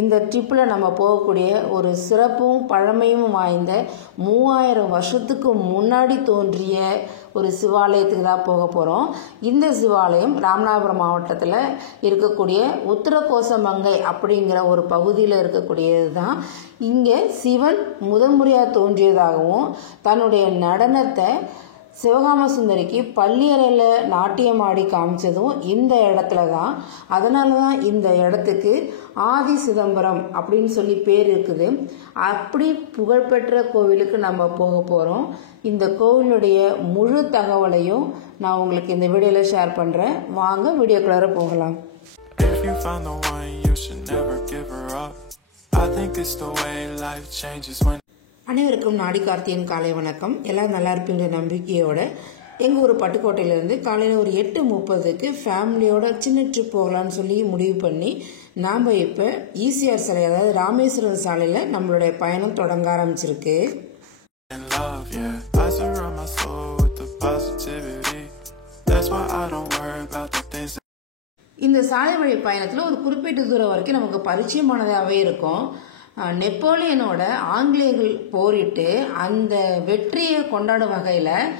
இந்த ட்ரிப்பில் நம்ம போகக்கூடிய ஒரு சிறப்பும் பழமையும் வாய்ந்த 3000 வருஷத்துக்கு முன்னாடி தோன்றிய ஒரு சிவாலயத்துக்கு தான் போக போகிறோம். இந்த சிவாலயம் ராமநாதபுரம் மாவட்டத்தில் இருக்கக்கூடிய உத்தரகோசமங்கை அப்படிங்கிற ஒரு பகுதியில் இருக்கக்கூடியது தான். இங்கே சிவன் முதன்முறையாக தோன்றியதாகவும் தன்னுடைய நடனத்தை சிவகாம சுந்தரிக்கு பள்ளியறையில் நாட்டியம் ஆடி காமிச்சதும் இந்த இடத்துல தான். அதனால தான் இந்த இடத்துக்கு ஆதி சிதம்பரம் அப்படின்னு சொல்லி பேர் இருக்குது. அப்படி புகழ்பெற்ற கோவிலுக்கு நம்ம போக போகிறோம். இந்த கோவிலுடைய முழு தகவலையும் நான் உங்களுக்கு இந்த வீடியோவில் ஷேர் பண்ணுறேன். வாங்க வீடியோக்குள்ளார போகலாம். அனைவருக்கும் நாடி கார்த்தியின் காலை வணக்கம். எல்லாம் நல்லா இருப்பீங்க நம்பிக்கையோட எங்கள் ஒரு பட்டுக்கோட்டையிலேருந்து காலையில் ஒரு 8:30க்கு ஃபேமிலியோட சின்ன ட்ரிப் போகலான்னு சொல்லி முடிவு பண்ணி நாம் இப்போ ஈசிஆர் சாலை, அதாவது ராமேஸ்வரம் சாலையில் நம்மளுடைய பயணம் தொடங்க ஆரம்பிச்சிருக்கு. இந்த சாலை வழி பயணத்தில் ஒரு குறிப்பிட்ட தூரம் வரைக்கும் நமக்கு பரிச்சயமானதாகவே இருக்கும். நெப்போலியனோட ஆங்கிலேயர்கள் போரிட்டு அந்த வெற்றியை கொண்டாடும் வகையில்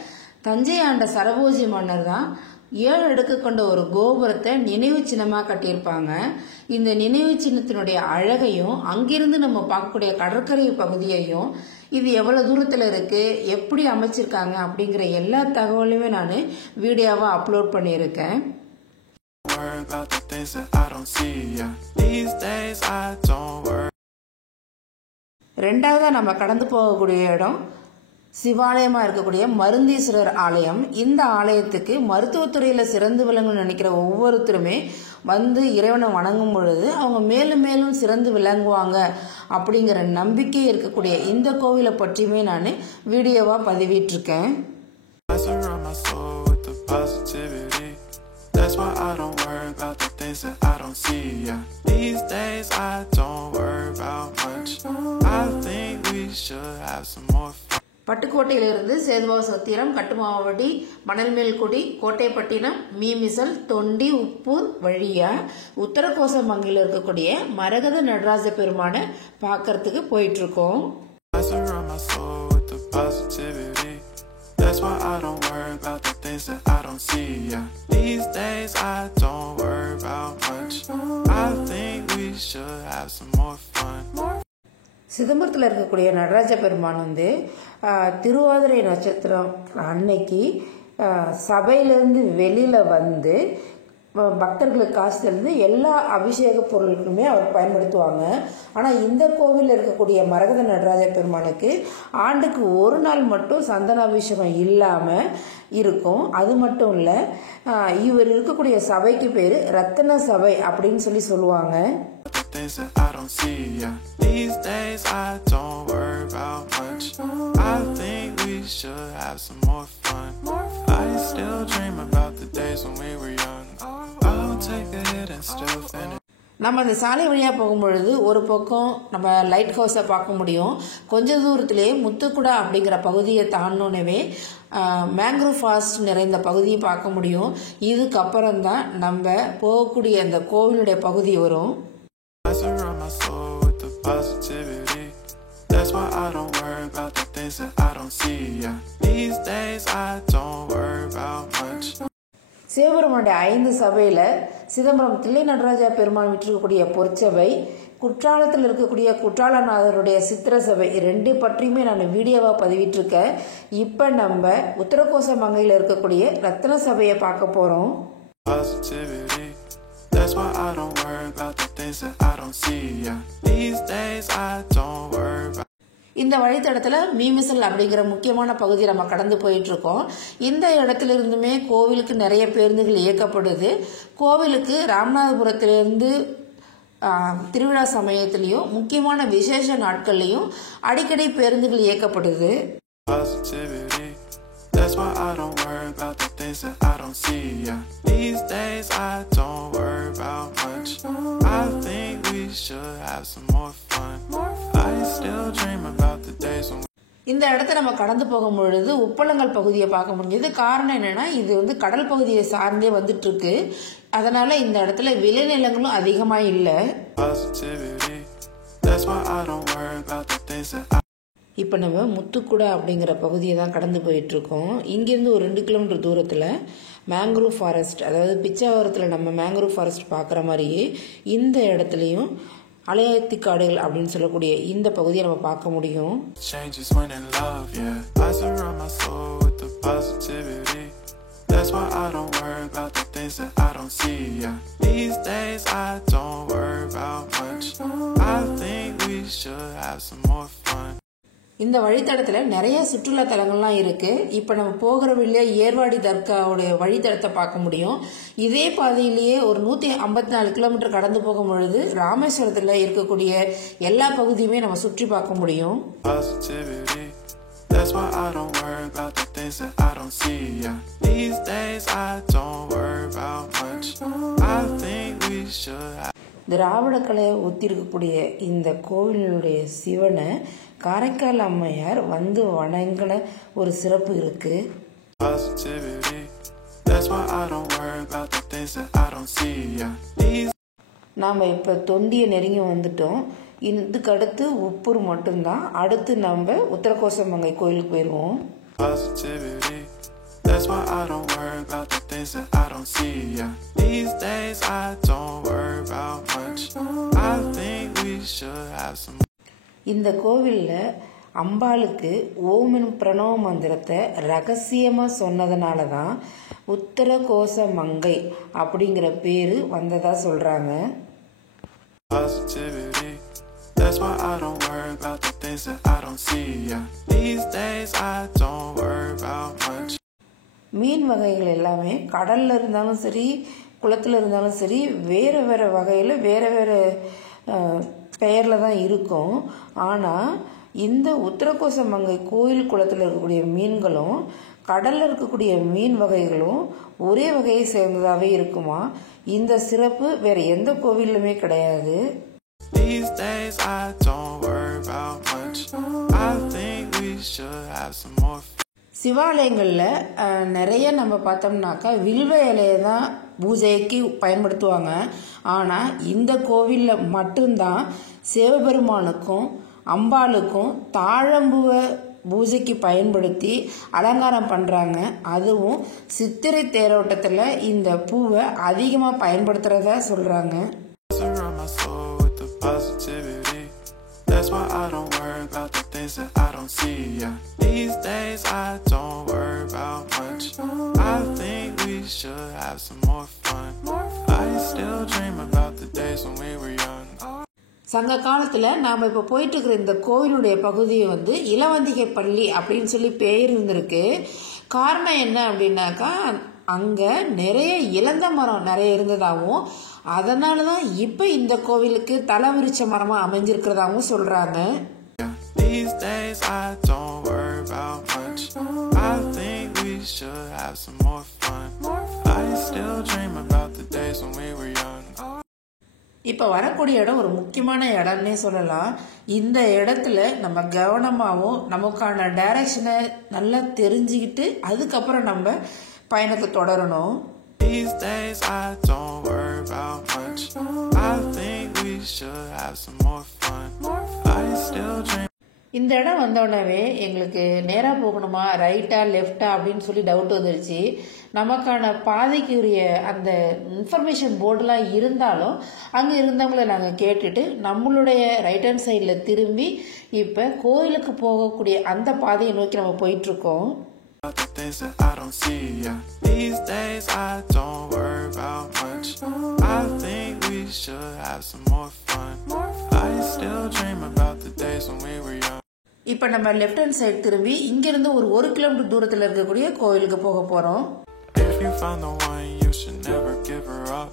தஞ்சை ஆண்ட சரபோஜி மன்னர் தான் 7 அடுக்கு கொண்ட ஒரு கோபுரத்தை நினைவு சின்னமாக கட்டியிருப்பாங்க. இந்த நினைவு சின்னத்தினுடைய அழகையும் அங்கிருந்து நம்ம பார்க்கக்கூடிய கடற்கரை பகுதியையும், இது எவ்வளவு தூரத்தில் இருக்கு, எப்படி அமைச்சிருக்காங்க அப்படிங்கிற எல்லா தகவலுமே நான் வீடியோவா அப்லோட் பண்ணியிருக்கேன். ரெண்டாவதா நம்ம கடந்து போகக்கூடிய இடம் சிவாலயமா இருக்கக்கூடிய மருந்தீஸ்வரர் ஆலயம். இந்த ஆலயத்துக்கு மருத்துவத்துறையில் சிறந்து விளங்கணும்னு நினைக்கிற ஒவ்வொருத்தருமே வந்து இறைவனை வணங்கும் பொழுது அவங்க மேலும் மேலும் சிறந்து விளங்குவாங்க அப்படிங்கிற நம்பிக்கை இருக்கக்கூடிய இந்த கோவிலை பற்றியுமே நான் வீடியோவா பதிவிட்டிருக்கேன். பட்டுக்கோட்டையிலிருந்து சேதுபாசத்திரம், கட்டுமாவடி, மணல்மேல்குடி, கோட்டைப்பட்டினம், மீமிசல், தொண்டி, உப்பூர் வழியா உத்தரகோசமங்கையில் இருக்கக்கூடிய மரகத நடராஜ பெருமானை பார்க்கறதுக்கு போயிட்டு இருக்கோம். சிதம்பரத்தில் இருக்கக்கூடிய நடராஜ பெருமான் வந்து திருவாதிரை நட்சத்திரம் அன்னைக்கு சபையிலேருந்து வெளியில் வந்து பக்தர்களுக்கு காசு தந்து எல்லா அபிஷேக பொருட்களுமே அவர் பயன்படுத்துவாங்க. ஆனால் இந்த கோவிலில் இருக்கக்கூடிய மரகத நடராஜ பெருமானுக்கு ஆண்டுக்கு ஒரு நாள் மட்டும் சந்தன அபிஷேகம் இல்லாமல் இருக்கும். அது மட்டும் இல்லை, இவர் இருக்கக்கூடிய சபைக்கு பேர் ரத்தன சபை அப்படின்னு சொல்லி சொல்லுவாங்க. நம்ம அந்த சாலை வழியாக போகும்பொழுது ஒரு பக்கம் நம்ம லைட் ஹவுஸை பார்க்க முடியும். கொஞ்ச தூரத்திலே முத்துக்குடா அப்படிங்கிற பகுதியை தாண்டோனவே மேங்க்ரோவ் ஃபாரஸ்ட் நிறைந்த பகுதியை பார்க்க முடியும். இதுக்கப்புறம் தான் நம்ம போகக்கூடிய அந்த கோவிலுடைய பகுதி வரும். சிவபெருமானுடைய 5 சபையில் சிதம்பரம் தில்லை நடராஜா பெருமான் விட்டிருக்கக்கூடிய பொற்சபை, குற்றாலத்தில் இருக்கக்கூடிய குற்றாலநாதருடைய சித்திர சபை, 2 பற்றியுமே நான் வீடியோவாக பதிவிட்டிருக்கேன். இப்போ நம்ம உத்தரகோசமங்கையில் இருக்கக்கூடிய ரத்தன சபையை பார்க்க போகிறோம். இந்த வழித்தடத்தில் மீமிசல் அப்படிங்கிற முக்கியமான பகுதி நம்ம கடந்து போயிட்டு இருக்கோம். இந்த இடத்துல இருந்துமே கோவிலுக்கு நிறைய பேருந்துகள் இயக்கப்படுது. கோவிலுக்கு ராமநாதபுரத்திலிருந்து திருவிழா சமயத்திலையும் முக்கியமான விசேஷ நாட்கள்லையும் அடிக்கடி பேருந்துகள் இயக்கப்படுது. இந்த இடத்த நம்ம கடந்து போகும் பொழுது உப்பளங்கள் பகுதியை பார்க்க முடிஞ்சது. காரணம் என்னன்னா, இது வந்து கடல் பகுதியை சார்ந்தே வந்துட்டு இருக்கு. அதனால இந்த இடத்துல விளைநிலங்களும் அதிகமாக இல்லை. Positivity. That's why I don't worry about the things that I. இப்போ நம்ம முத்துக்குடா அப்படிங்கிற பகுதியை தான் கடந்து போயிட்டுருக்கோம். இங்கேருந்து ஒரு 2 கிலோமீட்டர் தூரத்தில் மேங்க்ரூவ் ஃபாரஸ்ட், அதாவது பிச்சாவரத்தில் நம்ம மேங்க்ரூவ் ஃபாரஸ்ட் பார்க்குற மாதிரியே இந்த இடத்துலையும் அலையாத்தி காடுகள் அப்படின்னு சொல்லக்கூடிய இந்த பகுதியை நம்ம பார்க்க முடியும். Changes when in love, yeah. I surround my soul with the positivity. That's why I don't worry about the things that I don't see, yeah. These days I don't worry about much. I think we should have some more fun. இந்த வழித்தடத்தில் நிறைய சுற்றுலா தலங்கள்லாம் இருக்குது. இப்போ நம்ம போகிற வழியிலே ஏர்வாடி தர்காவுடைய வழித்தடத்தை பார்க்க முடியும். இதே பாதையிலேயே ஒரு 154 கிலோமீட்டர் கடந்து போகும் பொழுது ராமேஸ்வரத்தில் இருக்கக்கூடிய எல்லா பகுதியுமே நம்ம சுற்றி பார்க்க முடியும். That's why I don't worry about the things that I don't see, yeah. These days I don't worry about much. I think we should have. திராவிட கலையை ஒத்திருக்கக்கூடிய இந்த கோவிலுடைய சிவனை காரைக்கால் அம்மையார் வந்து வணங்கின ஒரு சிறப்பு இருக்கு. நாம் இப்போ தொண்டியை நெருங்கி வந்துட்டோம். இதுக்கு அடுத்து உப்பூர் மட்டும்தான். அடுத்து நம்ம உத்தரகோசமங்கை கோயிலுக்கு போயிடுவோம். That's why I don't worry about the things that I don't see, yeah. These days I don't worry about much. I think we should have some. இந்த கோவிலில் அம்பாளுக்கு ஓம் பிரணவ மந்திரத்தை ரகசியமாக சொன்னதுனால தான் உத்தரகோசமங்கை அப்படிங்கிற பேர் வந்ததா சொல்கிறாங்க. Positivity. That's why I don't worry about the things that I don't see, yeah. These days I don't worry about much. மீன் வகைகள் எல்லாமே கடலில் இருந்தாலும் சரி, குளத்தில் இருந்தாலும் சரி, வேறு வேறு வகையில் வேறு வேறு பெயரில் தான் இருக்கும். ஆனால் இந்த உத்தரகோசமங்கை கோயில் குளத்தில் இருக்கக்கூடிய மீன்களும் கடலில் இருக்கக்கூடிய மீன் வகைகளும் ஒரே வகையை சேர்ந்ததாகவே இருக்குமா. இந்த சிறப்பு வேறு எந்த கோவிலுமே கிடையாது. These days I don't worry about much. I think we should have some more. சிவாலயங்களில் நிறைய நம்ம பார்த்தோம்னாக்கா வில்வ இலையை தான் பூஜைக்கு பயன்படுத்துவாங்க. ஆனால் இந்த கோவிலில் மட்டும்தான் சிவபெருமானுக்கும் அம்பாளுக்கும் தாழம்பூவை பூஜைக்கு பயன்படுத்தி அலங்காரம் பண்ணுறாங்க. அதுவும் சித்திரை தேரோட்டத்தில் இந்த பூவை அதிகமாக பயன்படுத்துகிறதா சொல்கிறாங்க. That's why I don't worry about the things that I don't see, yeah. These days I don't worry about much. I think we should have some more fun. I still dream about the days when we were young. சங்க காலத்தில் நாம் இப்போ போயிட்டு இருக்கிற இந்த கோவிலுடைய பகுதியை வந்து இளவந்திகை பள்ளி அப்படின்னு சொல்லி பேர் இருந்திருக்கு. காரணம் என்ன அப்படின்னாக்கா அங்கே நிறைய இளந்த மரம் நிறைய இருந்ததாகவும் அதனால தான் இப்போ இந்த கோவிலுக்கு தலவிருச்ச மரமாக அமைஞ்சிருக்கிறதாகவும் சொல்கிறாங்க. These days I don't worry about much. I think we should have some more fun. I still dream about the days when we were young. இப்போ வரக்கூடிய இடம் ஒரு முக்கியமான இடம்னே சொல்லலாம். இந்த இடத்துல நம்ம கவனமாகவும் நமக்கான டைரக்ஷனை நல்லா தெரிஞ்சுக்கிட்டு அதுக்கப்புறம் நம்ம பயணத்தை தொடரணும். These days I don't worry about much. I think we should have some more fun. I still dream. இந்த இடம் வந்தோடனே எங்களுக்கு நேராக போகணுமா ரைட்டா லெஃப்டா அப்படின்னு சொல்லி டவுட் வந்துருச்சு. நமக்கான பாதைக்குரிய அந்த இன்ஃபர்மேஷன் போர்டெலாம் இருந்தாலும் அங்கே இருந்தவங்கள நாங்கள் கேட்டுட்டு நம்மளுடைய ரைட் ஹேண்ட் சைடில் திரும்பி இப்போ கோயிலுக்கு போகக்கூடிய அந்த பாதையை நோக்கி நம்ம போயிட்டுருக்கோம். The things that I don't see, yeah. These days I don't worry about much. I think we should have some more fun. I still dream about the days when we were young. இப்போ நம்ம left hand side திரும்பி இங்கிருந்து ஒரு 1 kilometre தூரத்தில் இருக்கக்கூடிய கோயிலுக்கு போக போகிறோம். If you find the one, you should never give her up.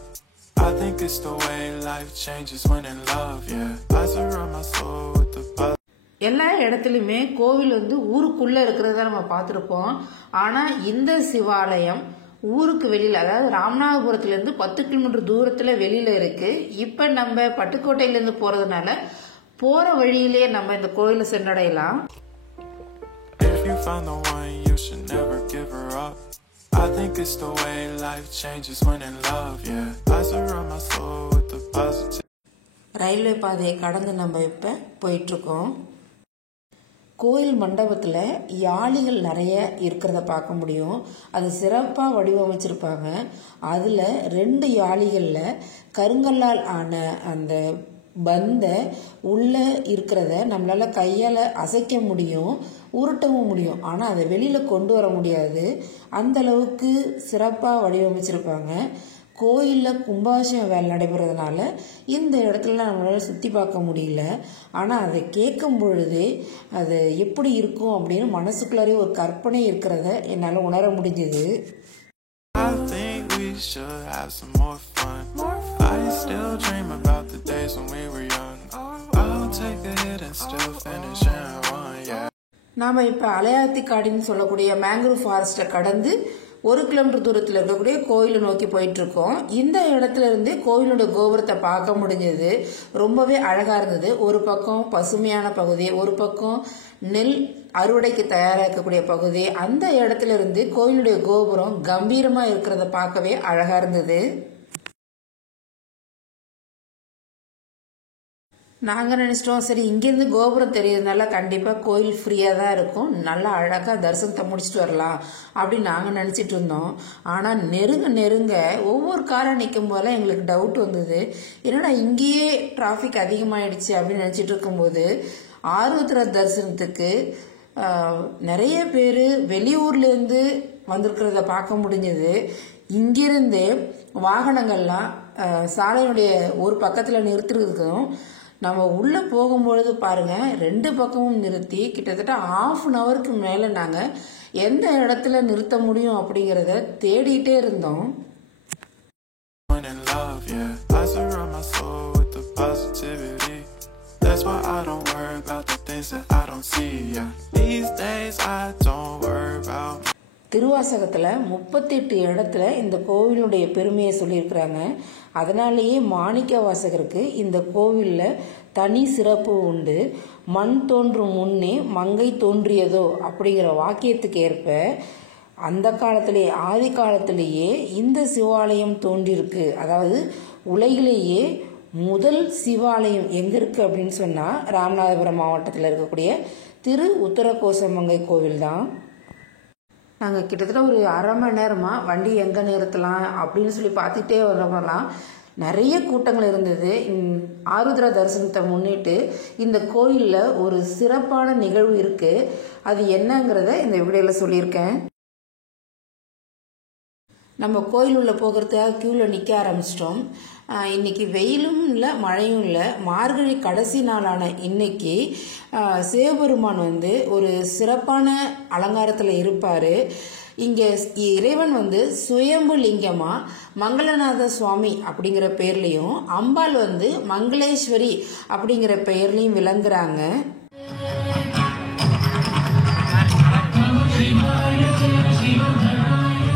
I think it's the way life changes when in love, yeah. I surround my soul with the positive. எல்லா இடத்துலையுமே கோவில் வந்து ஊருக்குள்ளே இருக்கிறத நம்ம பார்த்துருப்போம். ஆனால் இந்த சிவாலயம் ஊருக்கு வெளியில், அதாவது ராமநாதபுரத்துலேருந்து 10 கிலோமீட்டர் தூரத்தில் வெளியில் இருக்குது. இப்போ நம்ம பட்டுக்கோட்டையிலேருந்து போகிறதுனால போகிற வழியிலேயே நம்ம இந்த கோயிலை சென்றடையலாம். If you find the one, you should never give her up. I think it's the way life changes when in love, yeah. I surround my soul with the positive. Railway பாதையை கடந்து நம்ம இப்போ போயிட்டுருக்கோம். கோயில் மண்டபத்தில் யாளிகள் நிறைய இருக்கிறத பார்க்க முடியும். அது சிறப்பாக வடிவமைச்சிருப்பாங்க. அதில் 2 யாளிகளில் கருங்கல்லால் ஆன அந்த பந்தை உள்ளே இருக்கிறத நம்மளால் கையால் அசைக்க முடியும், உருட்டவும் முடியும். ஆனால் அதை வெளியில் கொண்டு வர முடியாது. அந்த அளவுக்கு சிறப்பாக வடிவமைச்சிருப்பாங்க. கோயிலில் கும்பாபிஷேகம் வேலை நடைபெறதுனால இந்த இடத்துல நம்மளால் சுற்றி பார்க்க முடியல. ஆனால் அதை கேட்கும் பொழுது அது எப்படி இருக்கும் அப்படின்னு மனசுக்குள்ளாரே ஒரு கற்பனை இருக்கிறத என்னால் உணர முடிஞ்சது. I think we should have some more fun. I still dream about the days when we were young. I'll take a hit and still finish in one, yeah. நாம் இப்போ அலையாத்தி காடுன்னு சொல்லக்கூடிய மேங்க்ரூவ் ஃபாரஸ்ட்டை கடந்து 1 கிலோமீட்டர் தூரத்தில் இருக்கக்கூடிய கோயிலை நோக்கி போயிட்டுருக்கோம். இந்த இடத்துல இருந்து கோயிலோட கோபுரத்தை பார்க்க முடிஞ்சது. ரொம்பவே அழகாக இருந்தது. ஒரு பக்கம் பசுமையான பகுதி, ஒரு பக்கம் நெல் அறுவடைக்கு தயாராக இருக்கக்கூடிய பகுதி. அந்த இடத்துல இருந்து கோயிலுடைய கோபுரம் கம்பீரமாக இருக்கிறத பார்க்கவே அழகாக இருந்தது. நாங்கள் நினச்சிட்டோம், சரி இங்கேருந்து கோபுரம் தெரியறதுனால கண்டிப்பாக கோயில் ஃப்ரீயாக தான் இருக்கும், நல்லா அழகாக தரிசனத்தை முடிச்சுட்டு வரலாம் அப்படின்னு நாங்கள் நினச்சிட்டு இருந்தோம். ஆனால் நெருங்க ஒவ்வொரு காராக நிற்கும் போதெல்லாம் எங்களுக்கு டவுட் வந்தது. என்னடா இங்கேயே டிராஃபிக் அதிகமாகிடுச்சு அப்படின்னு நினச்சிட்டு இருக்கும்போது ஆருத்ரா தரிசனத்துக்கு நிறைய பேர் வெளியூர்லேருந்து வந்திருக்கிறத பார்க்க முடிஞ்சது. இங்கிருந்தே வாகனங்கள்லாம் சாலையுடைய ஒரு பக்கத்தில் நிறுத்துறதுக்கும் நம்ம உள்ளே போகும்பொழுது பாருங்கள் 2 பக்கமும் நிறுத்தி கிட்டத்தட்ட 1/2 hourக்கு மேலே நாங்கள் எந்த இடத்துல நிறுத்த முடியும் அப்படிங்கிறத தேடிட்டே இருந்தோம். I surround my soul with the positivity. That's why I don't worry about the things that I don't see. Yeah. These days I don't worry about. திருவாசகத்தில் 38 இடத்துல இந்த கோவிலுடைய பெருமையை சொல்லியிருக்கிறாங்க. அதனாலேயே மாணிக்க வாசகருக்கு இந்த கோவிலில் தனி சிறப்பு உண்டு. மண் தோன்றும் முன்னே மங்கை தோன்றியதோ அப்படிங்கிற வாக்கியத்துக்கு ஏற்ப அந்த காலத்திலேயே ஆதி காலத்திலேயே இந்த சிவாலயம் தோன்றியிருக்கு. அதாவது உலகிலேயே முதல் சிவாலயம் எங்கே இருக்குது அப்படின்னு சொன்னால் ராமநாதபுரம் மாவட்டத்தில் இருக்கக்கூடிய திரு உத்தரகோசமங்கை கோவில் தான். நாங்கள் கிட்டத்தட்ட ஒரு 1/2 மணி நேரமாக வண்டி எங்கே நிறுத்தலாம் அப்படின்னு சொல்லி பார்த்துட்டே வரலாம். நிறைய கூட்டங்கள் இருந்தது. ஆருத்ரா தரிசனத்தை முன்னிட்டு இந்த கோயிலில் ஒரு சிறப்பான நிகழ்வு இருக்குது. அது என்னங்கிறத இந்த வீடியோவில் சொல்லியிருக்கேன். நம்ம கோயில் உள்ள போகிறதுக்காக க்யூவில் நிற்க ஆரம்பிச்சிட்டோம். இன்னைக்கு வெயிலும் இல்லை மழையும் இல்லை, மார்கழி கடைசி நாளான இன்னைக்கு சிவபெருமான் ஒரு சிறப்பான அலங்காரத்தில் இருப்பார். இங்கே இறைவன் சுயம்பு லிங்கமாக மங்களநாத சுவாமி அப்படிங்கிற பெயர்லையும் அம்பாள் மங்களேஸ்வரி அப்படிங்கிற பெயர்லையும் விளங்குறாங்க.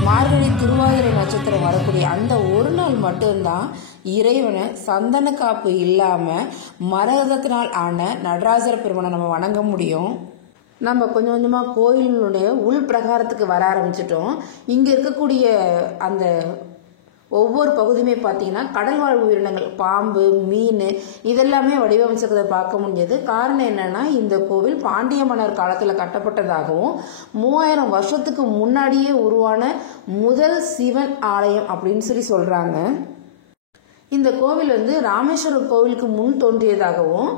மார்கழி திருவாதிரை நட்சத்திரம் வரக்கூடிய அந்த ஒரு நாள் மட்டும்தான் இறைவனை சந்தன காப்பு இல்லாமல் மரகதத்தினால் ஆன நடராஜர பெருமானை நம்ம வணங்க முடியும். நம்ம கொஞ்சம் கொஞ்சமாக கோயிலுடைய உள் பிரகாரத்துக்கு வர ஆரம்பிச்சிட்டோம். இங்கே இருக்கக்கூடிய அந்த ஒவ்வொரு பகுதியுமே பார்த்தீங்கன்னா கடல் வாழ் உயிரினங்கள், பாம்பு, மீன் இதெல்லாமே வடிவமைச்சதை பார்க்க முடிஞ்சது. காரணம் என்னன்னா இந்த கோவில் பாண்டிய மன்னர் காலத்தில் கட்டப்பட்டதாகவும் 3000 வருஷத்துக்கு முன்னாடியே உருவான முதல் சிவன் ஆலயம் அப்படின்னு சொல்லி சொல்றாங்க. இந்த கோவில் ராமேஸ்வரம் கோவிலுக்கு முன் தோன்றியதாகவும்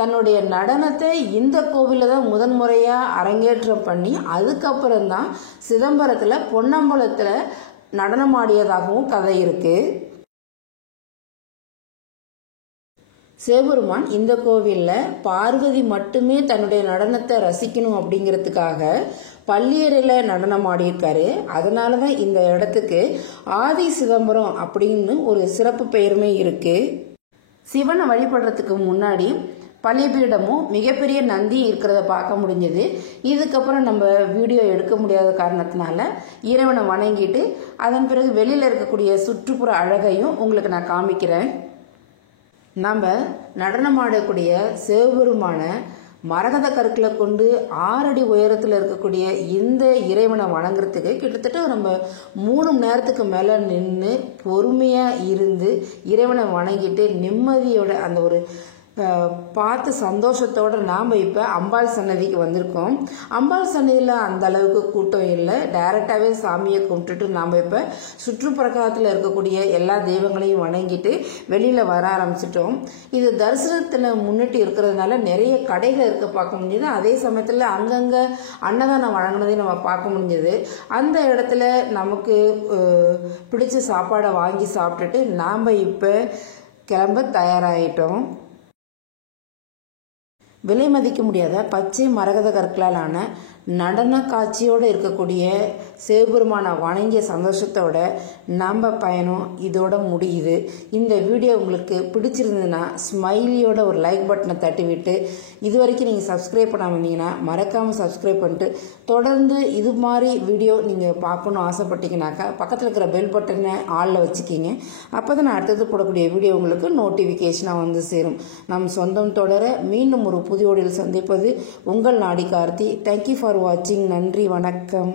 தன்னுடைய நடனத்தை இந்த கோவிலில் தான் முதன்முறையாக அரங்கேற்றம் பண்ணி அதுக்கப்புறம் தான் சிதம்பரத்தில் பொன்னம்பலத்தில் நடனமாடியதாகவும் கதை இருக்கு. சிவபெருமான் இந்த கோவிலில் பார்வதி மட்டுமே தன்னுடைய நடனத்தை ரசிக்கணும் அப்படிங்கிறதுக்காக பள்ளியறையில் நடனம் ஆடியிருக்காரு. அதனால தான் இந்த இடத்துக்கு ஆதி சிதம்பரம் அப்படின்னு ஒரு சிறப்பு பெயருமே இருக்கு. சிவனை வழிபடுறதுக்கு முன்னாடி பலிபீடமும் மிகப்பெரிய நந்தி இருக்கிறத பார்க்க முடிஞ்சது. இதுக்கப்புறம் நம்ம வீடியோ எடுக்க முடியாத காரணத்தினால இறைவனை வணங்கிட்டு அதன் பிறகு வெளியில் இருக்கக்கூடிய சுற்றுப்புற அழகையும் உங்களுக்கு நான் காமிக்கிறேன். நம்ம நடனமாடக்கூடிய சிவபெருமான மரகத கற்களை கொண்டு 6 அடி உயரத்தில் இருக்கக்கூடிய இந்த இறைவனை வணங்குறதுக்கு கிட்டத்தட்ட நம்ம 3 மணி நேரத்துக்கு மேலே நின்று பொறுமையாக இருந்து இறைவனை வணங்கிட்டு நிம்மதியோட அந்த ஒரு பார்த்து சந்தோஷத்தோடு நாம் இப்போ அம்பாள் சன்னதிக்கு வந்திருக்கோம். அம்பாள் சன்னதியில் அந்த அளவுக்கு கூட்டம் இல்லை. டைரெக்டாகவே சாமியை கும்பிட்டுட்டு நாம் இப்போ சுற்றுப்புறக்காலத்தில் இருக்கக்கூடிய எல்லா தெய்வங்களையும் வணங்கிட்டு வெளியில் வர ஆரம்பிச்சிட்டோம். இது தரிசனத்தில் முன்னிட்டு இருக்கிறதுனால நிறைய கடைகள் இருக்க பார்க்க முடியுது. அதே சமயத்தில் அங்கங்கே அன்னதானம் வழங்கினதையும் நம்ம பார்க்க முடிஞ்சது. அந்த இடத்துல நமக்கு பிடிச்ச சாப்பாடை வாங்கி சாப்பிட்டுட்டு நாம் இப்போ கிளம்ப தயாராகிட்டோம். விலை மதிக்க முடியாத பச்சை மரகத கற்களாலான நடன காட்சியோடு இருக்கக்கூடிய சிவபெருமானை வணங்கிய சந்தோஷத்தோட நம்ம பயணம் இதோட முடியுது. இந்த வீடியோ உங்களுக்கு பிடிச்சிருந்ததுன்னா ஸ்மைலியோட ஒரு லைக் பட்டனை தட்டி விட்டு, இது வரைக்கும் நீங்கள் சப்ஸ்கிரைப் பண்ணாமல் இருந்தீங்கன்னா மறக்காமல் சப்ஸ்கிரைப் பண்ணிட்டு தொடர்ந்து இது மாதிரி வீடியோ நீங்கள் பார்க்கணுன்னு ஆசைப்பட்டீங்கன்னாக்கா பக்கத்தில் இருக்கிற பெல் பட்டனை ஆளில் வச்சுக்கிங்க. அப்போ தான் நான் அடுத்தது போடக்கூடிய வீடியோ உங்களுக்கு நோட்டிஃபிகேஷனாக வந்து சேரும். நம் சொந்தம் தொடர மீண்டும் ஒரு புதிய வீடியோவில் சந்திப்பது உங்கள் நாடி கார்த்தி. தேங்க்யூ ஃபார் வாட்சிங். நன்றி, வணக்கம்.